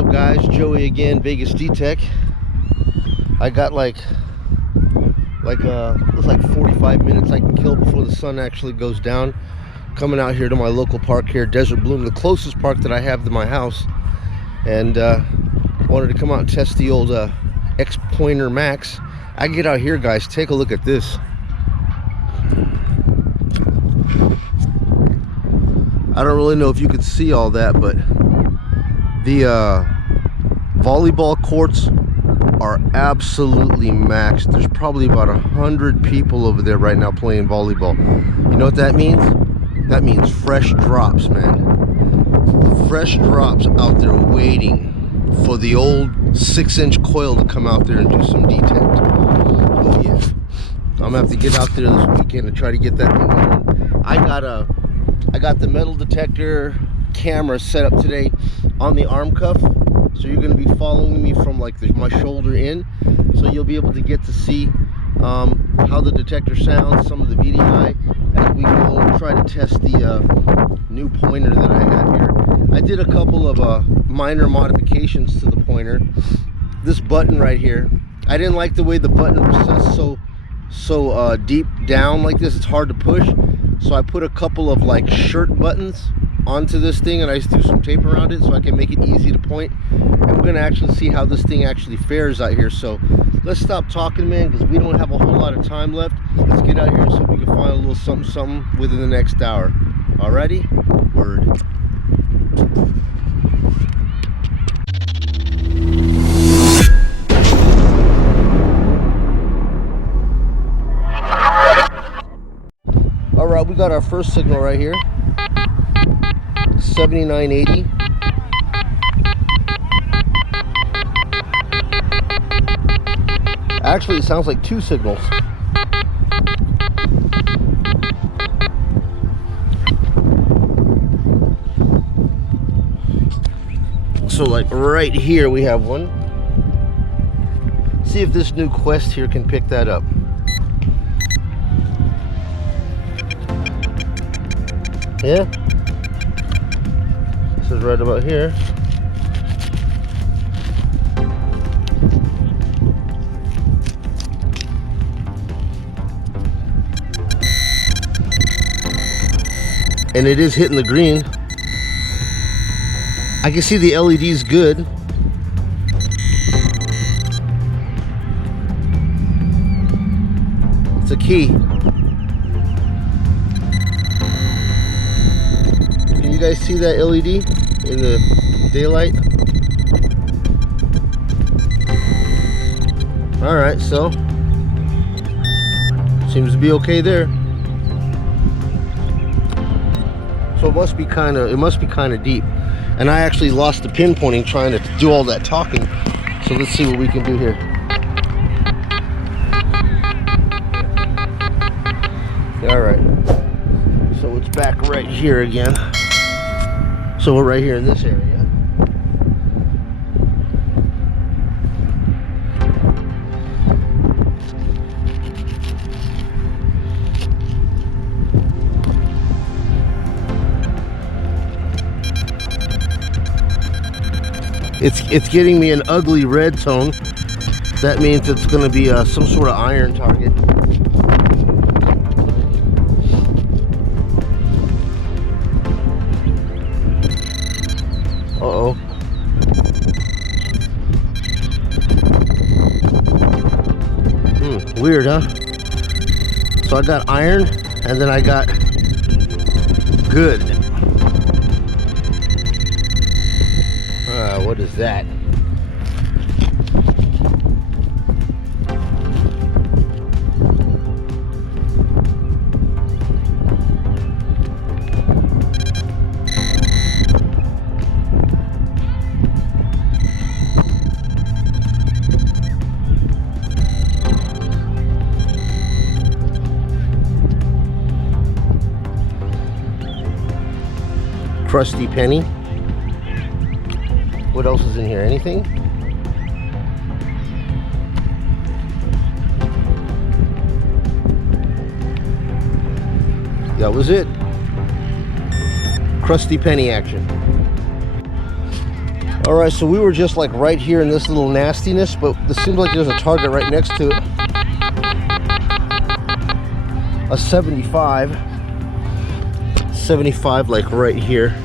up, guys? Joey again, Vegas D-Tech. I got looks like 45 minutes I can kill before the sun actually goes down. Coming out here to my local park here, Desert Bloom, the closest park that I have to my house, and wanted to come out and test the old Xpointer Max. I get out here, guys. Take a look at this. I don't really know if you could see all that, but the volleyball courts are absolutely maxed. There's probably about 100 people over there right now playing volleyball. You know what that means? That means fresh drops, man. Fresh drops out there waiting for the old 6-inch coil to come out there and do some detect. Oh yeah, I'm gonna have to get out there this weekend and try to get that thing going. I got the metal detector camera set up today on the arm cuff, so you're going to be following me from like my shoulder in, so you'll be able to get to see how the detector sounds, some of the VDI, as we go and try to test the new pointer that I have here. I did a couple of minor modifications to the pointer. This button right here, I didn't like the way the button was so deep down like this. It's hard to push. So I put a couple of like shirt buttons onto this thing, and I threw some tape around it so I can make it easy to point. And we're gonna actually see how this thing actually fares out here. So let's stop talking, man, because we don't have a whole lot of time left. Let's get out here and see if we can find a little something within the next hour. Alrighty? Word. Alright, we got our first signal right here. 7980. Actually, it sounds like two signals. So like right here we have one. See if this new Quest here can pick that up. Yeah, this is right about here. And it is hitting the green. I can see the LED's good. It's a key. You guys see that LED in the daylight? All right, so seems to be okay there. So it must be kind of deep. And I actually lost the pinpointing trying to do all that talking. So let's see what we can do here. All right. So it's back right here again. So we're right here in this area. It's getting me an ugly red tone. That means it's going to be some sort of iron target. Uh-oh. Weird, huh? So I got iron, and then I got good. What is that? Crusty penny. What else is in here? Anything? That was it. Crusty penny action. All right, so we were just like right here in this little nastiness, but it seems like there's a target right next to it. A 75 like right here.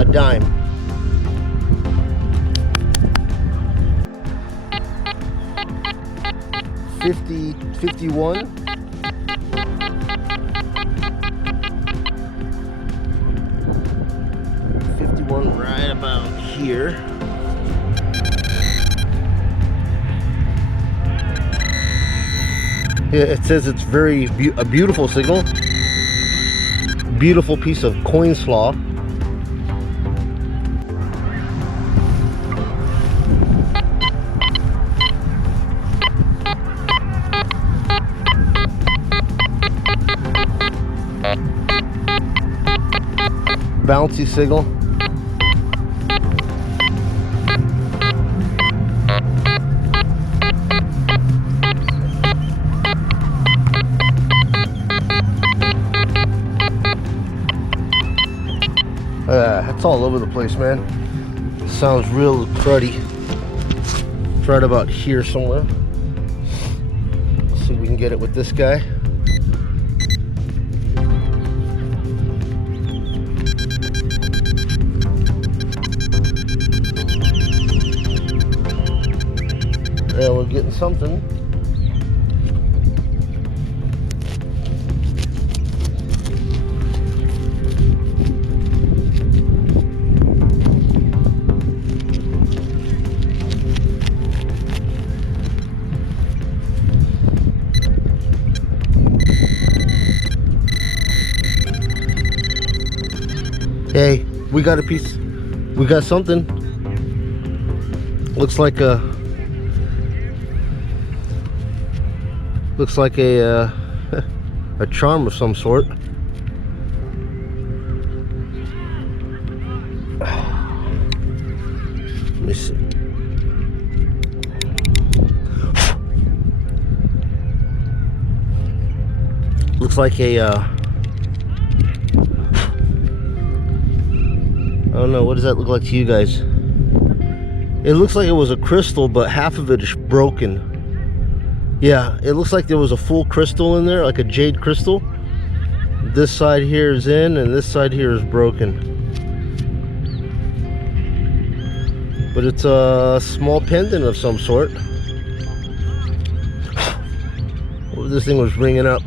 A dime. $51. 51 right about here. Yeah, it says it's a beautiful signal. Beautiful piece of coin slaw. Bouncy signal. It's all over the place, man. Sounds real cruddy. It's right about here somewhere. Let's see if we can get it with this guy. Yeah, we're getting something. Hey, we got a piece. We got something. Looks like a a charm of some sort. Let me see. Looks like a I don't know, what does that look like to you guys? It looks like it was a crystal, but half of it is broken. Yeah, it looks like there was a full crystal in there, like a jade crystal. This side here is in, and this side here is broken. But it's a small pendant of some sort. This thing was ringing up.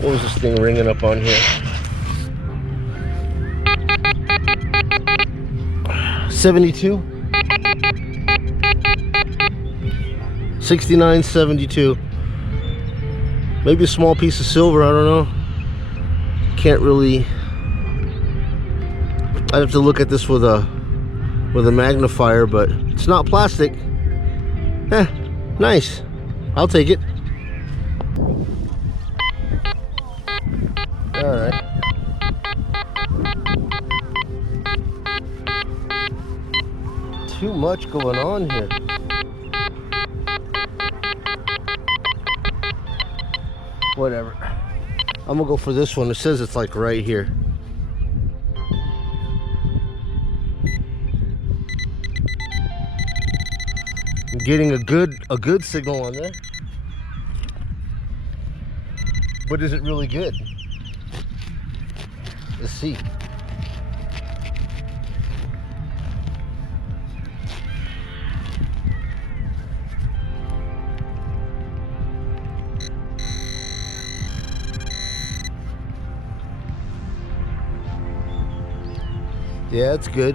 What was this thing ringing up on here? 72? 69.72. Maybe a small piece of silver, I don't know. Can't really. I'd have to look at this with a magnifier, but it's not plastic. Nice. I'll take it. Alright. Too much going on here. Whatever. I'm gonna go for this one. It says it's like right here. I'm getting a good signal on there. But is it really good? Let's see. Yeah, it's good.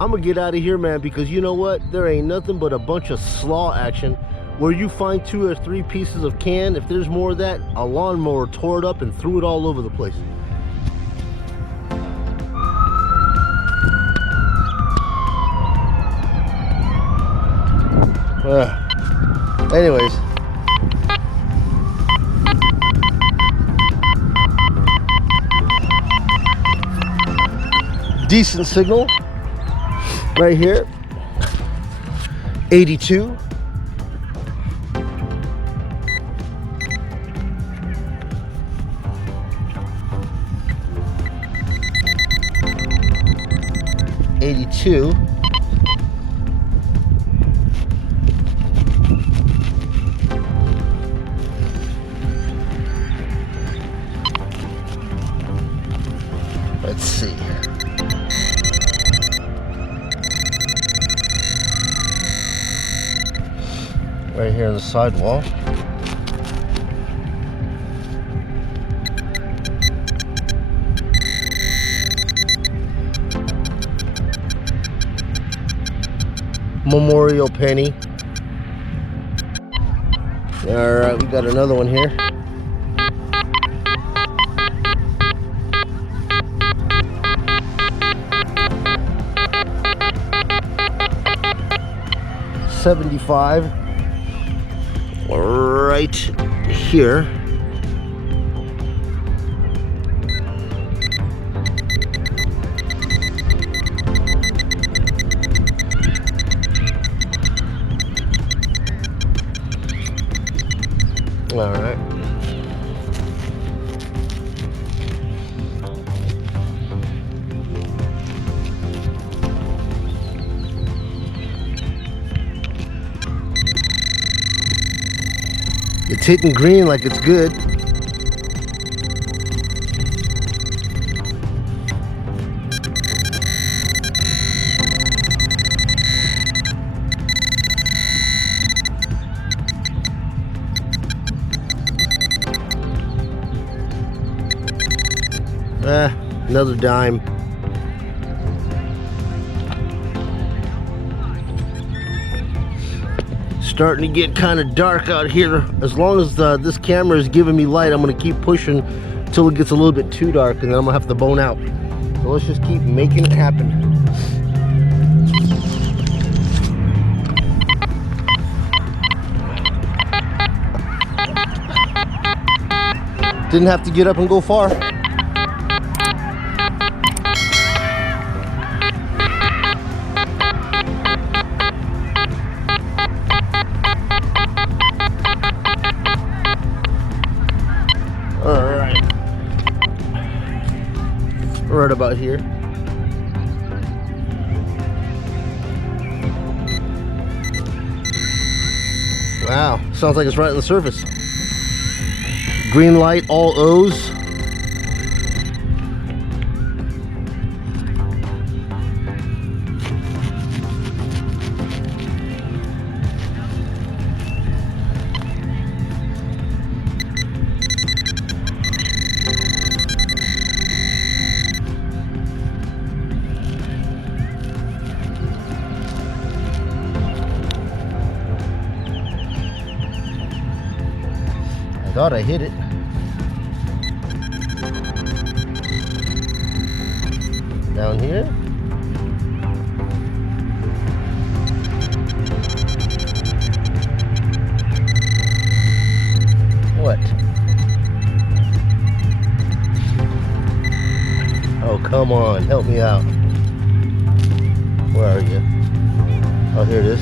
I'm gonna get out of here, man, because you know what? There ain't nothing but a bunch of slaw action where you find 2 or 3 pieces of can. If there's more of that, a lawnmower tore it up and threw it all over the place. Anyways. Decent signal right here. 82. Let's see. Right here on the sidewall. Memorial penny. All right, we got another one here. $75. Right here. All right. It's hitting green like it's good. Another dime. Starting to get kind of dark out here. As long as this camera is giving me light, I'm going to keep pushing until it gets a little bit too dark, and then I'm going to have to bone out. So let's just keep making it happen. Didn't have to get up and go far. Right about here. Wow, sounds like it's right on the surface. Green light, all O's. Thought I hit it. Down here. What? Oh, come on, help me out. Where are you? Oh, here it is.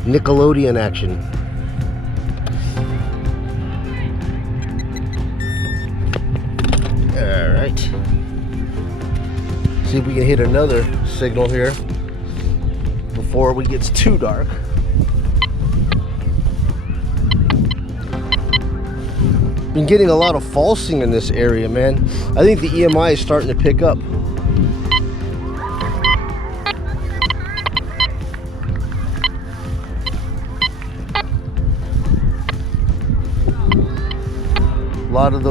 Nickelodeon action. All right. See if we can hit another signal here before it gets too dark. Been getting a lot of falsing in this area, man. I think the EMI is starting to pick up. A lot of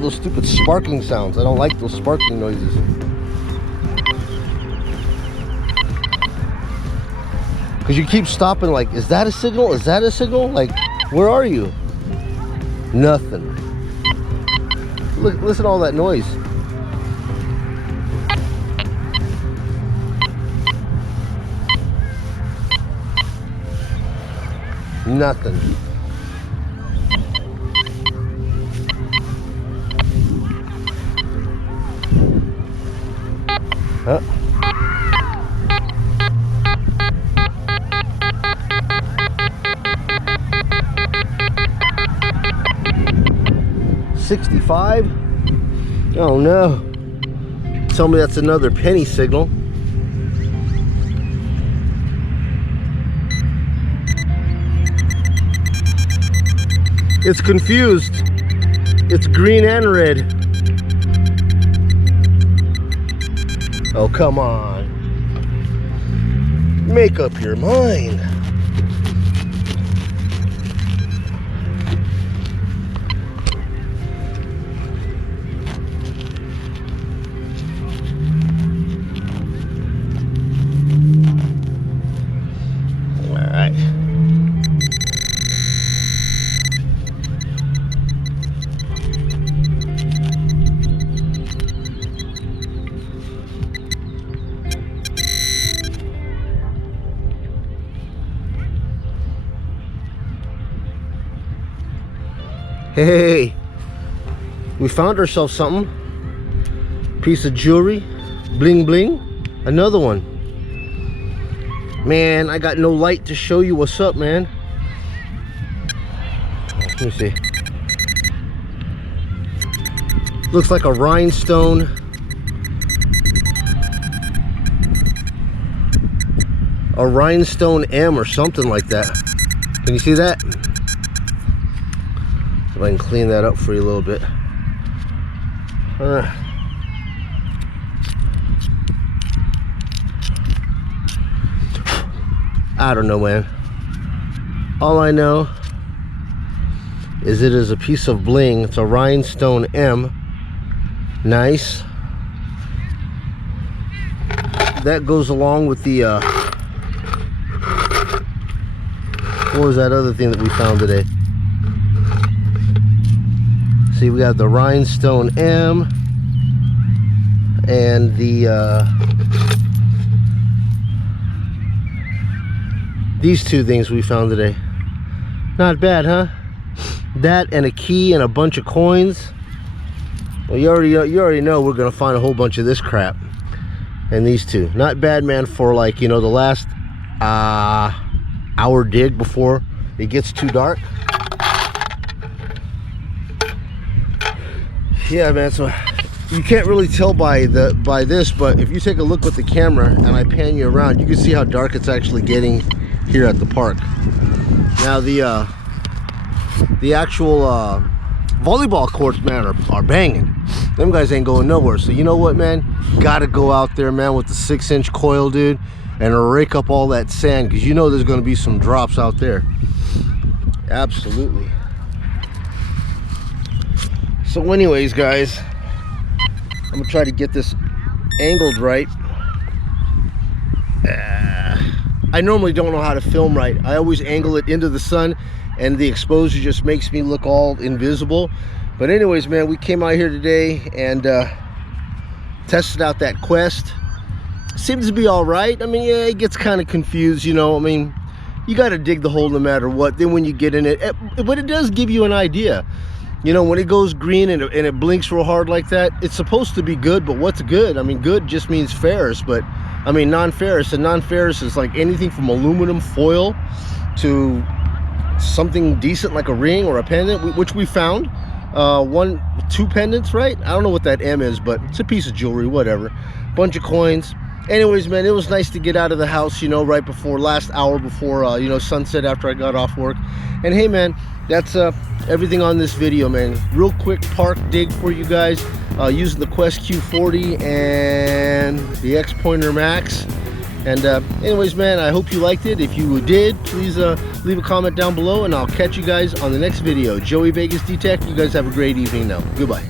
those stupid sparking sounds. I don't like those sparking noises. Because you keep stopping like, is that a signal? Is that a signal? Like, where are you? Nothing. Look, listen to all that noise. Nothing. Huh? $65? Oh no. Tell me that's another penny signal. It's confused. It's green and red. Oh, come on. Make up your mind. Hey, we found ourselves something. Piece of jewelry, bling bling, another one. Man, I got no light to show you what's up, man. Let me see. Looks like a rhinestone. A rhinestone M or something like that. Can you see that? If I can clean that up for you a little bit. I don't know, man. All I know is it is a piece of bling. It's a rhinestone M. Nice. That goes along with the what was that other thing that we found today? See, we have the rhinestone M and the these two things we found today. Not bad, huh? That and a key and a bunch of coins. Well, you already know we're gonna find a whole bunch of this crap. And these two, not bad, man. For like, you know, the last hour dig before it gets too dark. Yeah, man, so you can't really tell by this, but if you take a look with the camera and I pan you around, you can see how dark it's actually getting here at the park. Now the actual volleyball courts, man, are banging. Them guys ain't going nowhere. So you know what, man, gotta go out there, man, with the 6-inch coil, dude, and rake up all that sand, because you know there's going to be some drops out there. Absolutely. So anyways, guys, I'm gonna try to get this angled right. I normally don't know how to film right. I always angle it into the sun, and the exposure just makes me look all invisible. But anyways, man, we came out here today and tested out that Quest. Seems to be all right. I mean, yeah, it gets kind of confused, you know. I mean, you got to dig the hole no matter what. Then when you get in it, but it does give you an idea. You know, when it goes green and it blinks real hard like that, it's supposed to be good, but what's good? I mean, good just means ferrous, but I mean non-ferrous, and non-ferrous is like anything from aluminum foil to something decent like a ring or a pendant, which we found. Two pendants, right? I don't know what that M is, but it's a piece of jewelry, whatever. Bunch of coins. Anyways, man, it was nice to get out of the house, you know, right before, last hour before, you know, sunset after I got off work. And hey, man, that's everything on this video, man. Real quick park dig for you guys, using the Quest Q40 and the Xpointer Max. And anyways, man, I hope you liked it. If you did, please leave a comment down below, and I'll catch you guys on the next video. Joey Vegas D-Tech, you guys have a great evening now. Goodbye.